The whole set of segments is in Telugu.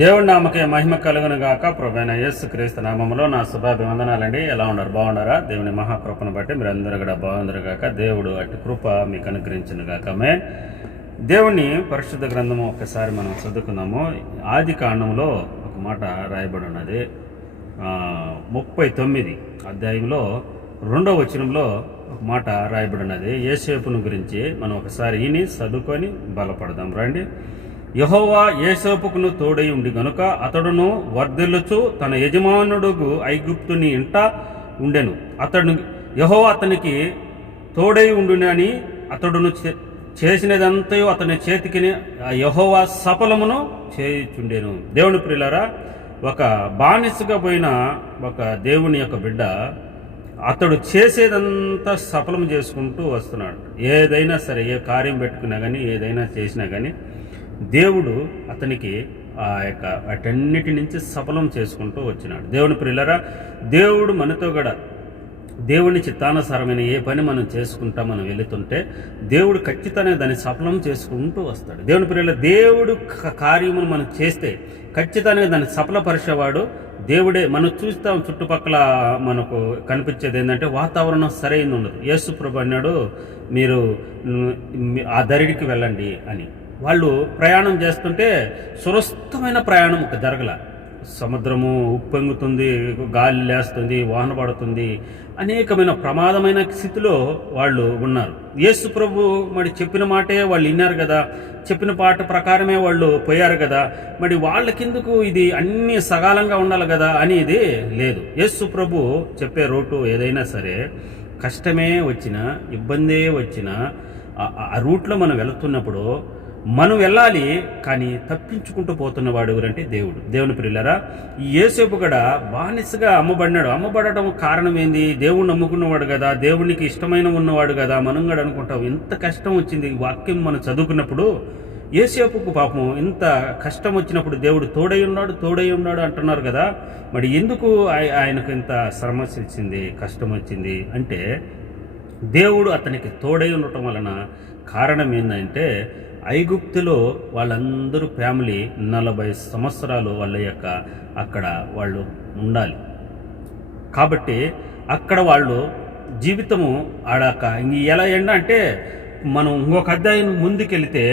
దేవుడి నామకే మహిమ కలుగును గాక. ప్రభువైన యేసు క్రీస్తు నామములో నా శుభాభివందనాలండి. ఎలా ఉన్నారు? బాగున్నారా? దేవుని మహాకృపను బట్టి మీరందరూ కూడా బాగుందరు గాక. దేవుడు అటు కృప మీకు అనుగ్రహించును గాక. దేవుని పరిశుద్ధ గ్రంథము ఒకసారి మనం చదువుకుందాము. ఆది కాండంలో ఒక మాట రాయబడి ఉన్నది. 39 అధ్యాయంలో 2వ వచనంలో ఒక మాట రాయబడి ఉన్నది. యోసేపును గురించి మనం ఒకసారి ఈని చదువుకొని బలపడదాం రండి. యెహోవా యోసేపుకును తోడై ఉండి గనుక అతడును వర్ధిల్లుచు తన యజమానుడుగు ఐగుప్తుని ఇంట ఉండెను. యెహోవా అతనికి తోడై ఉండునని అతడును చేసినదంతయు అతని చేతికి యెహోవా సఫలమును చేయుచుండెను. దేవుని ప్రియులారా, ఒక బానిసగా పోయిన ఒక దేవుని యొక్క బిడ్డ అతడు చేసేదంతా సఫలం చేసుకుంటూ వస్తున్నాడు. ఏదైనా సరే, ఏ కార్యం పెట్టుకున్నా కానీ, ఏదైనా చేసినా కానీ దేవుడు అతనికి వాటన్నిటి నుంచి సఫలం చేసుకుంటూ వచ్చినాడు. దేవుని ప్రియులారా, దేవుడు మనతో కూడా దేవుని చిత్తానుసారమైన ఏ పని మనం చేసుకుంటా మనం వెళుతుంటే దేవుడు ఖచ్చితంగా దాన్ని సఫలం చేసుకుంటూ వస్తాడు. దేవుని ప్రియుల దేవుడు కార్యమును మనం చేస్తే ఖచ్చితంగా దాన్ని సఫలపరిచేవాడు దేవుడే. మనం చూస్తాం చుట్టుపక్కల మనకు కనిపించేది ఏంటంటే వాతావరణం సరైన ఉండదు. యేసు ప్రభు అన్నాడు, మీరు ఆ దరిడికి వెళ్ళండి అని. వాళ్ళు ప్రయాణం చేస్తుంటే సురస్థమైన ప్రయాణం ఒక జరగల. సముద్రము ఉప్పొంగుతుంది, గాలి లేస్తుంది, వాన పడుతుంది, అనేకమైన ప్రమాదమైన స్థితిలో వాళ్ళు ఉన్నారు. యేసు ప్రభు మరి చెప్పిన మాటే వాళ్ళు విన్నారు కదా, చెప్పిన పాట ప్రకారమే వాళ్ళు పోయారు కదా, మరి వాళ్ళకెందుకు ఇది అన్నీ సకాలంగా ఉండాలి కదా అనేది లేదు. యేసు ప్రభు చెప్పే రోడ్డు ఏదైనా సరే, కష్టమే వచ్చినా ఇబ్బందే వచ్చినా ఆ రూట్లో మనం వెళుతున్నప్పుడు మనం వెళ్ళాలి, కానీ తప్పించుకుంటూ పోతున్నవాడు ఎవరంటే దేవుడు. దేవుని ప్రియులారా, ఈ యోసేపు కూడా బానిసగా అమ్మబడినాడు. అమ్మబడటం కారణం ఏంది? దేవుణ్ణి నమ్ముకున్నవాడు కదా, దేవునికి ఇష్టమైన ఉన్నవాడు కదా. మనం కూడా అనుకుంటాం ఎంత కష్టం వచ్చింది. వాక్యం మనం చదువుకున్నప్పుడు యోసేపుకు పాపం ఇంత కష్టం వచ్చినప్పుడు దేవుడు తోడై ఉన్నాడు అంటున్నారు కదా. మరి ఎందుకు ఆయనకు ఇంత సమస్య వచ్చింది, కష్టం వచ్చింది అంటే దేవుడు అతనికి తోడై ఉండటం వలన కారణం ఏంటంటే, ఐగుప్తులో వాళ్ళందరూ ఫ్యామిలీ 40 సంవత్సరాలు వాళ్ళ యొక్క అక్కడ వాళ్ళు ఉండాలి. కాబట్టి అక్కడ వాళ్ళు జీవితము ఆడాక ఎలా అంటే మనం ఇంకొక అధ్యాయం ముందుకెళ్తే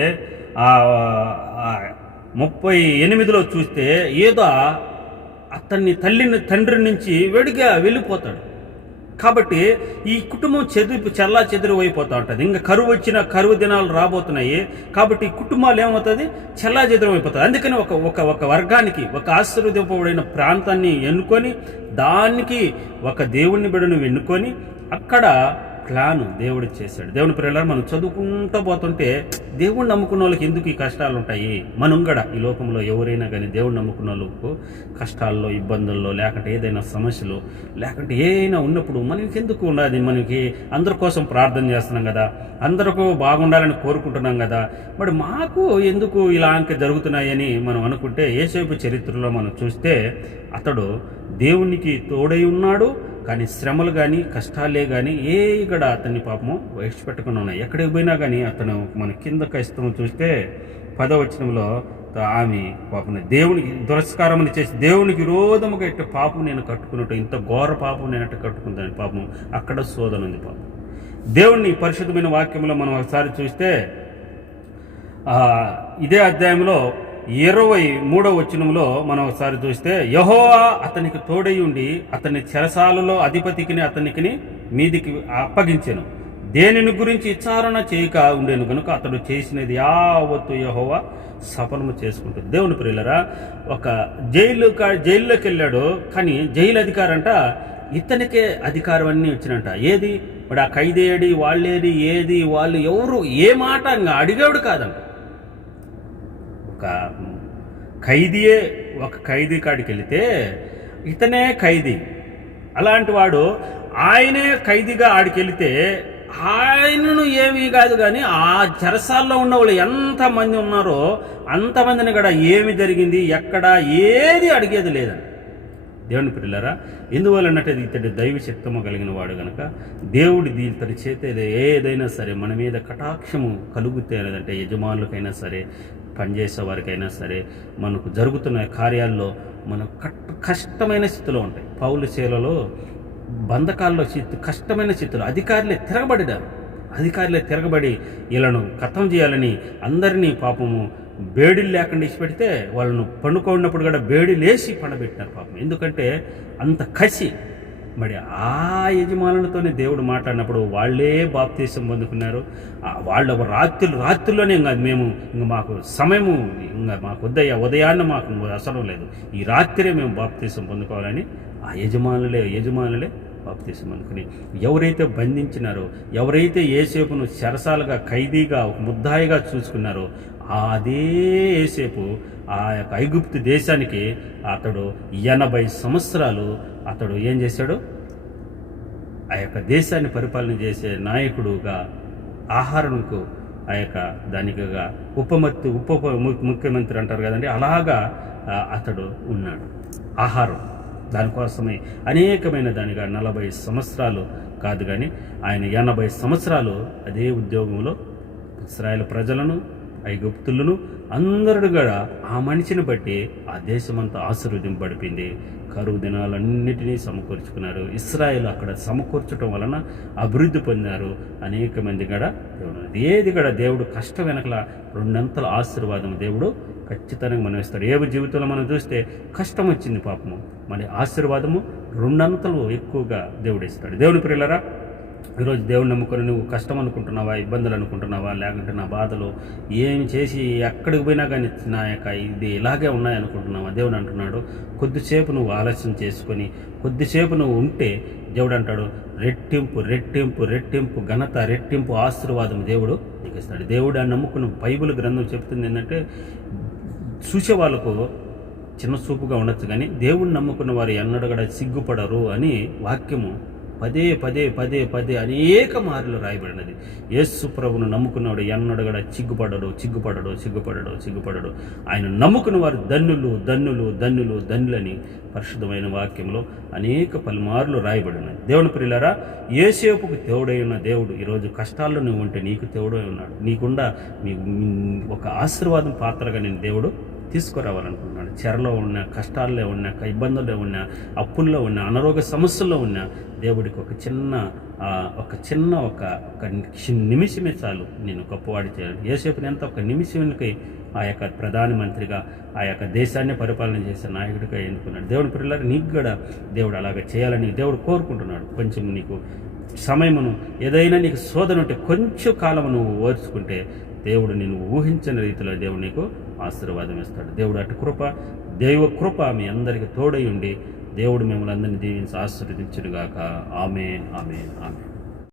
38లో చూస్తే ఏదో అతన్ని తండ్రి నుంచి వెడిగా వెళ్ళిపోతాడు. కాబట్టి ఈ కుటుంబం చల్లా చెదురు అయిపోతూ ఉంటుంది. ఇంకా కరువు దినాలు రాబోతున్నాయి. కాబట్టి కుటుంబాలు ఏమవుతుంది? చల్లా చెదురు అయిపోతుంది. అందుకని ఒక వర్గానికి, ఒక ఆశీర్వదింపబడిన ప్రాంతాన్ని ఎన్నుకొని దానికి ఒక దేవుని బిడ్డను ఎన్నుకొని అక్కడ ప్లాను దేవుడు చేశాడు. దేవుని ప్రియులారా, మనం చదువుకుంటూ పోతుంటే దేవుణ్ణి నమ్ముకున్న వాళ్ళకి ఎందుకు ఈ కష్టాలు ఉంటాయి? మనం కూడా ఈ లోకంలో ఎవరైనా కానీ దేవుణ్ణి నమ్ముకున్న వాళ్ళకు కష్టాల్లో, ఇబ్బందుల్లో, లేకుంటే ఏదైనా సమస్యలు, లేకుంటే ఏదైనా ఉన్నప్పుడు మనకి ఎందుకు ఉన్నది? మనకి అందరి కోసం ప్రార్థన చేస్తున్నాం కదా, అందరికీ బాగుండాలని కోరుకుంటున్నాం కదా, మరి మాకు ఎందుకు ఇలాంటి జరుగుతున్నాయని మనం అనుకుంటే యోసేపు చరిత్రలో మనం చూస్తే అతడు దేవునికి తోడై ఉన్నాడు. కానీ శ్రమలు కానీ కష్టాలే కానీ కూడా అతన్ని పాపము విడిచిపెట్టకుండా ఉన్నాయి. ఎక్కడికి పోయినా కానీ అతను మన కింద కష్టం చూస్తే 10వ వచనంలో ఆమె పాపం దేవునికి దురస్కారం చేసి దేవునికి విరోధముగా ఇట్ట పాపం నేను కట్టుకున్నట్టు, ఇంత ఘోర పాపం నేను అట్ట కట్టుకుంటాను పాపం. అక్కడ శోధన ఉంది పాపం. దేవుని పరిశుద్ధమైన వాక్యంలో మనం ఒకసారి చూస్తే ఇదే అధ్యాయంలో 23వ వచనంలో మనం ఒకసారి చూస్తే, యెహోవా అతనికి తోడై ఉండి అతని చెరసాలలో అధిపతికి అతనికి మీదికి అప్పగించెను. దేనిని గురించి విచారణ చేయక ఉండేను కనుక అతడు చేసినది యావత్తు యెహోవా సఫలము చేసుకుంటుంది. దేవుని ప్రియులారా, ఒక జైల్లోకి వెళ్ళాడు. కానీ జైలు అధికారంట ఇతనికే అధికారం అన్నీ వచ్చినట్ట. ఏది మరి ఆ ఖైదేడి, వాళ్ళేది, ఏది వాళ్ళు ఎవరు ఏ మాట ఇంకా అడిగాడు కాదంట. ఒక ఖైదీయే ఒక ఖైదీ కాడికి వెళితే ఇతనే ఖైదీ. అలాంటి వాడు ఆయనే ఖైదీగా ఆడికి వెళితే ఆయనను ఏమీ కాదు, కానీ ఆ చెరసాల్లో ఉన్న వాళ్ళు ఎంతమంది ఉన్నారో అంతమందిని కూడా ఏమి జరిగింది, ఎక్కడ ఏది అడిగేది లేదండి. దేవుని పిల్లరా, ఎందువలనంటే ఇతడు దైవ చిత్తము కలిగిన వాడు గనక దేవుడు ఇతని చేత ఏదైనా సరే మన మీద కటాక్షము కలుగుతే అనేదంటే యజమానులకైనా సరే పనిచేసే వారికైనా సరే మనకు జరుగుతున్న కార్యాల్లో మనం కష్టమైన స్థితిలో ఉంటాయి. పౌలు శీలలో బంధకాల్లో కష్టమైన స్థితిలో అధికారులే తిరగబడి వీళ్ళను ఖతం చేయాలని అందరినీ పాపము బేడీలు లేకుండా ఇచ్చిపెడితే వాళ్ళను పండుకున్నప్పుడు కూడా బేడీలేసి పండబెట్టినారు పాపం. ఎందుకంటే అంత కసి. మరి ఆ యజమానులతోనే దేవుడు మాట్లాడినప్పుడు వాళ్ళే బాప్తీసం పొందుకున్నారు. వాళ్ళ రాత్రుల్లోనే మేము మాకు సమయము మాకు ఉదయాన్న మాకు అవసరం లేదు, ఈ రాత్రే మేము బాప్తీసం పొందుకోవాలని ఆ యజమానులే బాప్తీసం పొందుకుని ఎవరైతే బంధించినారో, ఎవరైతే యోసేపును చెరసాలుగా ఖైదీగా ఒక ముద్దాయిగా చూసుకున్నారో అదే యోసేపు ఆ యొక్క ఐగుప్తు దేశానికి అతడు 80 సంవత్సరాలు అతడు ఏం చేశాడు, ఆ యొక్క దేశాన్ని పరిపాలన చేసే నాయకుడుగా, ఆహారంకు ఆ యొక్క దానికిగా ఉప ముఖ్యమంత్రి అంటారు కదండి, అలాగా అతడు ఉన్నాడు. ఆహారం దానికోసమే అనేకమైన దానిగా 40 సంవత్సరాలు కాదు కానీ ఆయన 80 సంవత్సరాలు అదే ఉద్యోగంలో ఇశ్రాయేలు ప్రజలను, ఐగుప్తులను అందరూ కూడా ఆ మనిషిని బట్టి ఆ దేశమంతా ఆశీర్వదింపబడిపోయింది. కరువు దినాలన్నిటినీ సమకూర్చుకున్నారు. ఇశ్రాయేలు అక్కడ సమకూర్చడం వలన అభివృద్ధి పొందారు. అనేక మంది కూడా దేవుడు ఏది కూడా దేవుడు కష్టం వెనకల 2 అంతల ఆశీర్వాదం దేవుడు ఖచ్చితంగా మనం ఇస్తాడు. ఏ జీవితంలో మనం చూస్తే కష్టం వచ్చింది పాపము, మన ఆశీర్వాదము 2 అంతలు ఎక్కువగా దేవుడు ఇస్తాడు. దేవుని ప్రియులారా, ఈరోజు దేవుని నమ్ముకొని నువ్వు కష్టం అనుకుంటున్నావా, ఇబ్బందులు అనుకుంటున్నావా, లేకుంటే నా బాధలు ఏమి చేసి ఎక్కడికి పోయినా కానీ నా యొక్క ఇది ఇలాగే ఉన్నాయనుకుంటున్నావా? దేవుడు అంటున్నాడు, కొద్దిసేపు నువ్వు ఆలస్యం చేసుకొని కొద్దిసేపు నువ్వు ఉంటే దేవుడు అంటాడు రెట్టింపు రెట్టింపు రెట్టింపు ఘనత, రెట్టింపు ఆశీర్వాదం దేవుడు నీకు ఇస్తాడు. దేవుడు అని నమ్ముకున్న బైబిల్ గ్రంథం చెప్తుంది ఏంటంటే, చూసే వాళ్ళకు చిన్న చూపుగా ఉండొచ్చు కానీ దేవుడిని నమ్ముకున్న వారు ఎన్నడూ కూడా సిగ్గుపడరు అని వాక్యము పదే పదే పదే పదే అనేక మార్లు రాయబడినది. యేసు ప్రభువును నమ్ముకున్నవాడు ఎన్నడూ కూడా సిగ్గుపడడు. ఆయన నమ్ముకున్న వారు ధన్యులని పరిశుద్ధమైన వాక్యంలో అనేక పలుమార్లు రాయబడినది. దేవుని ప్రియులారా, యోసేపుకు తోడై ఉన్న దేవుడు ఈరోజు కష్టాల్లో నువ్వు ఉంటే నీకు తోడై ఉన్నాడు. నీకుండా ఒక ఆశీర్వాదం పాత్రగా నేను దేవుడు తీసుకురావాలనుకుంటున్నాడు. చెరలో ఉన్న, కష్టాల్లో ఉన్న, ఇబ్బందుల్లో ఉన్న, అప్పుల్లో ఉన్న, అనారోగ్య సమస్యల్లో ఉన్న దేవుడికి ఒక చిన్న నిమిషమే చాలు నేను గొప్పవాడి చేయాలి. యోసేపుని ఎంత ఒక నిమిషానికి ఆ యొక్క ప్రధానమంత్రిగా ఆ యొక్క దేశాన్ని పరిపాలన చేసే నాయకుడిగా ఎన్నుకున్నాడు. దేవుని పిల్లలు నీకు కూడా దేవుడు అలాగే చేయాలని దేవుడు కోరుకుంటున్నాడు. కొంచెం నీకు సమయమును ఏదైనా నీకు శోధన ఉంటే కొంచెం కాలము నువ్వు ఓర్చుకుంటే దేవుడు నేను ఊహించని రీతిలో దేవుడు నీకు ఆశీర్వాదం ఇస్తాడు. దేవుడు అటు దైవ కృప మీ అందరికీ తోడై ఉండి దేవుడు మిమ్మల్ని అందరినీ దీవించి ఆశీర్వదించునుగాక. ఆమేన్.